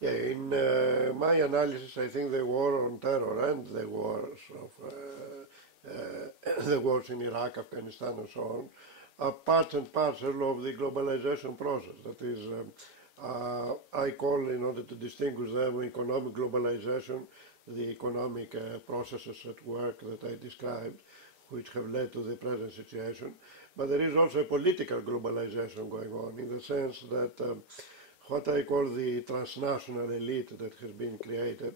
Yeah, in my analysis, I think the war on terror and the wars of the wars in Iraq, Afghanistan, and so on, are part and parcel of the globalization process. That is, I call, in order to distinguish them, economic globalization, the economic processes at work that I described, which have led to the present situation. But there is also a political globalization going on, in the sense that what I call the transnational elite that has been created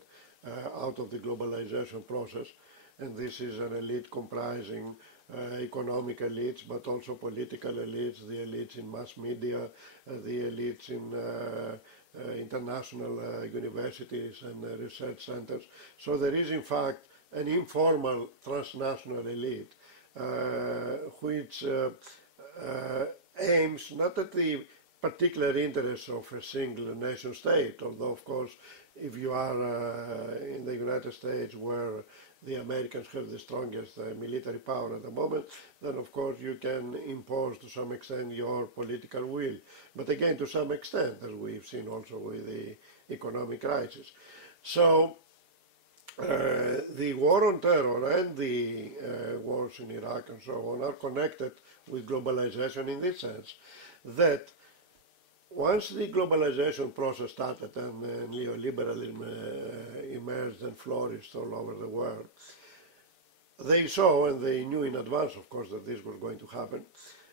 out of the globalization process, and this is an elite comprising economic elites, but also political elites, the elites in mass media, the elites in international universities and research centers. So there is in fact an informal transnational elite which aims not at the particular interests of a single nation state, although of course if you are in the United States where the Americans have the strongest military power at the moment, then of course you can impose to some extent your political will. But again, to some extent, as we've seen also with the economic crisis. So the war on terror and the wars in Iraq and so on are connected with globalization in this sense, that once the globalization process started and neoliberalism emerged and flourished all over the world, they saw, and they knew in advance, of course, that this was going to happen,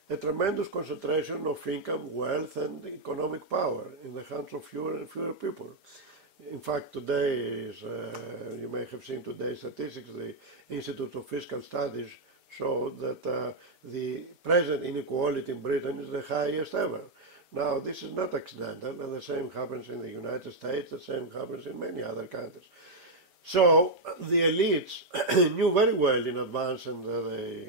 a tremendous concentration of income, wealth, and economic power in the hands of fewer and fewer people. In fact, today, you may have seen today's statistics, the Institute of Fiscal Studies showed that the present inequality in Britain is the highest ever. Now, this is not accidental, and the same happens in the United States, the same happens in many other countries. So, the elites knew very well in advance, and they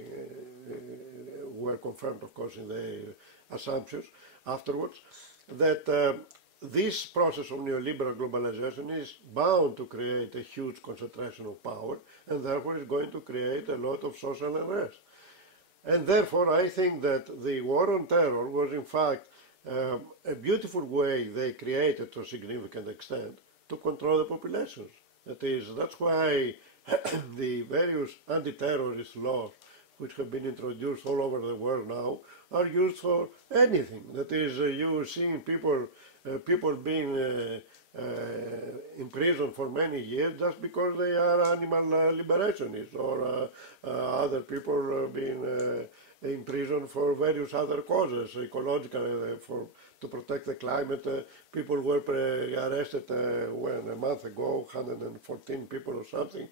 were confirmed, of course, in their assumptions afterwards, that this process of neoliberal globalization is bound to create a huge concentration of power, and therefore is going to create a lot of social unrest. And therefore, I think that the war on terror was, in fact, a beautiful way they created to a significant extent to control the populations. That's why the various anti-terrorist laws which have been introduced all over the world now are used for anything. That is, you see people being in prison for many years just because they are animal liberationists, or other people being in prison for various other causes, ecological, to protect the climate. People were arrested a month ago, 114 people or something,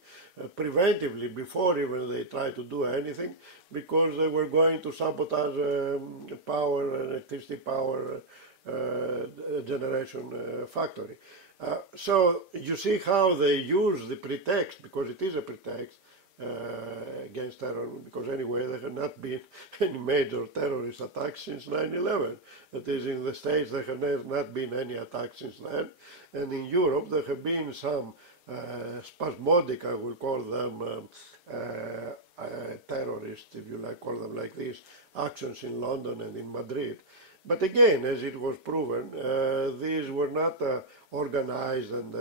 preventively, before even they tried to do anything, because they were going to sabotage power, electricity power generation factory. So you see how they use the pretext, because it is a pretext, against terror, because anyway there have not been any major terrorist attacks since 9/11. That is, in the States there have not been any attacks since then, and in Europe there have been some spasmodic, I will call them terrorist, if you like, call them like this, actions in London and in Madrid. But again, as it was proven, these were not organized and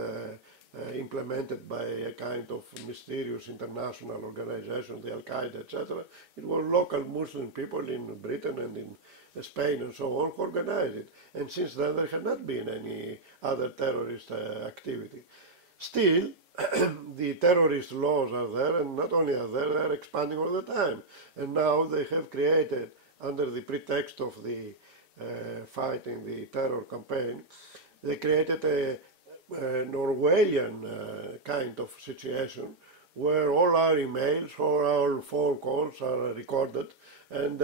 implemented by a kind of mysterious international organization, the Al-Qaeda, etc. It was local Muslim people in Britain and in Spain and so on who organized it. And since then there had not been any other terrorist activity. Still, the terrorist laws are there, and not only are there, they are expanding all the time. And now they have created, under the pretext of the fighting the terror campaign, they created a Orwellian kind of situation where all our emails or our phone calls are recorded, and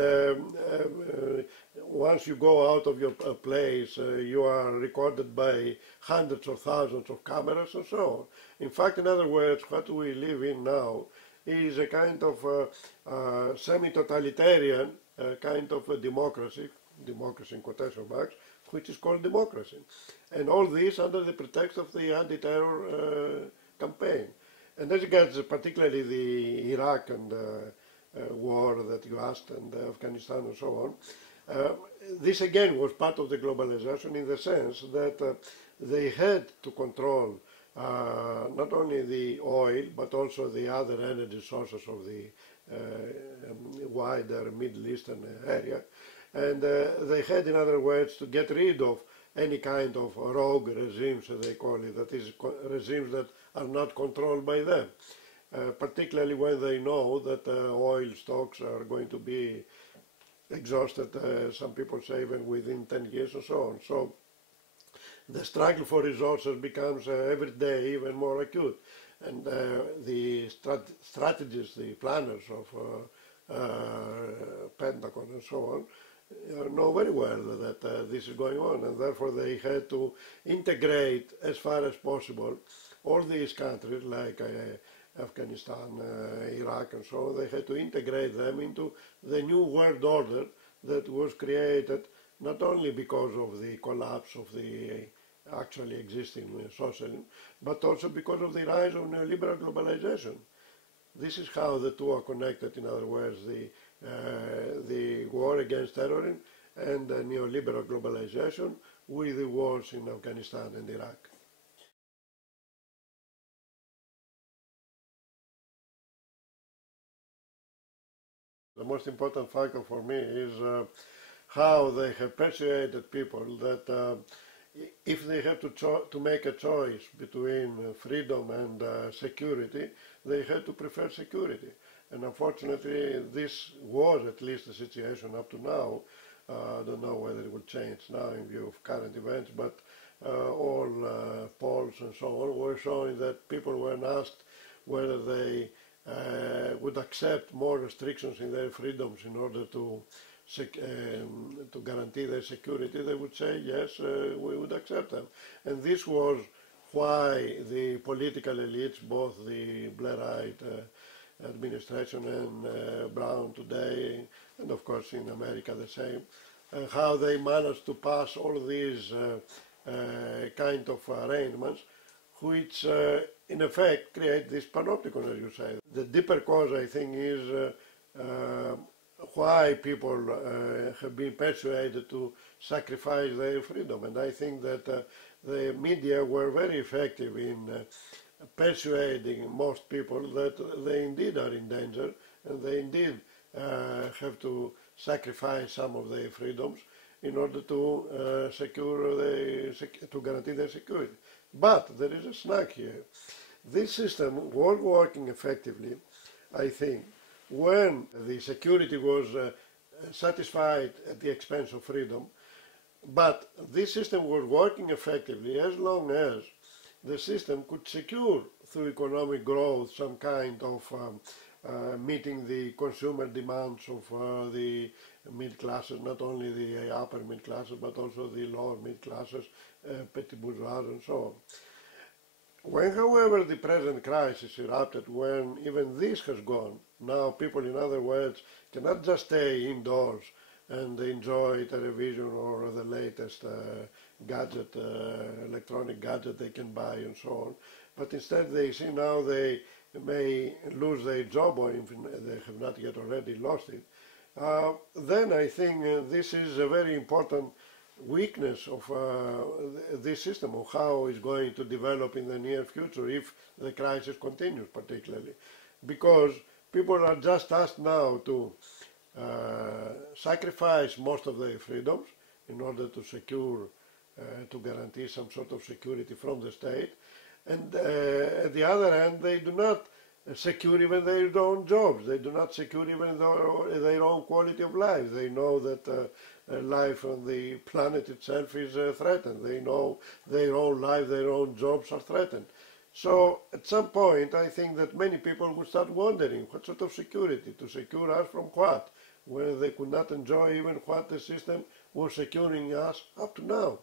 once you go out of your place, you are recorded by hundreds of thousands of cameras and so on. In fact, in other words, what we live in now is a kind of semi-totalitarian kind of a democracy in quotation marks, which is called democracy. And all this under the pretext of the anti-terror campaign. And as regards particularly the Iraq and war that you asked, and Afghanistan and so on, this again was part of the globalization, in the sense that they had to control not only the oil but also the other energy sources of the wider Middle Eastern area. And they had, in other words, to get rid of any kind of rogue regimes, as they call it, that is, regimes that are not controlled by them, particularly when they know that oil stocks are going to be exhausted, some people say even within 10 years or so on. So the struggle for resources becomes every day even more acute. And the strategists, the planners of Pentagon and so on, know very well that this is going on, and therefore they had to integrate as far as possible all these countries like Afghanistan, Iraq and so on. They had to integrate them into the new world order that was created not only because of the collapse of the actually existing socialism, but also because of the rise of neoliberal globalization. This is how the two are connected, in other words, the war against terrorism and neoliberal globalization with the wars in Afghanistan and Iraq. The most important factor for me is how they have persuaded people that if they have to make a choice between freedom and security, they have to prefer security. And unfortunately, this was at least the situation up to now. I don't know whether it will change now in view of current events, but all polls and so on were showing that people were asked whether they would accept more restrictions in their freedoms in order to guarantee their security. They would say, yes, we would accept them. And this was why the political elites, both the Blairite administration and Brown today, and of course in America the same, how they managed to pass all these kind of arrangements, which in effect create this panopticon, as you say. The deeper cause, I think, is why people have been persuaded to sacrifice their freedom. And I think that the media were very effective in persuading most people that they indeed are in danger and they indeed have to sacrifice some of their freedoms in order to to guarantee their security. But there is a snag here. This system was working effectively, I think, when the security was satisfied at the expense of freedom, but this system was working effectively as long as the system could secure through economic growth some kind of meeting the consumer demands of the middle classes, not only the upper middle classes, but also the lower middle classes, petty bourgeois and so on. When, however, the present crisis erupted, when even this has gone, now people, in other words, cannot just stay indoors and enjoy television or the latest gadget, electronic gadget they can buy and so on, but instead they see now they may lose their job, or if they have not yet already lost it. Then I think this is a very important weakness of this system, of how it's going to develop in the near future if the crisis continues, particularly. Because people are just asked now to sacrifice most of their freedoms in order to secure, to guarantee some sort of security from the state. And at the other hand, they do not secure even their own jobs. They do not secure even their own quality of life. They know that life on the planet itself is threatened. They know their own life, their own jobs are threatened. So at some point, I think that many people would start wondering what sort of security, to secure us from what, when they could not enjoy even what the system was securing us up to now.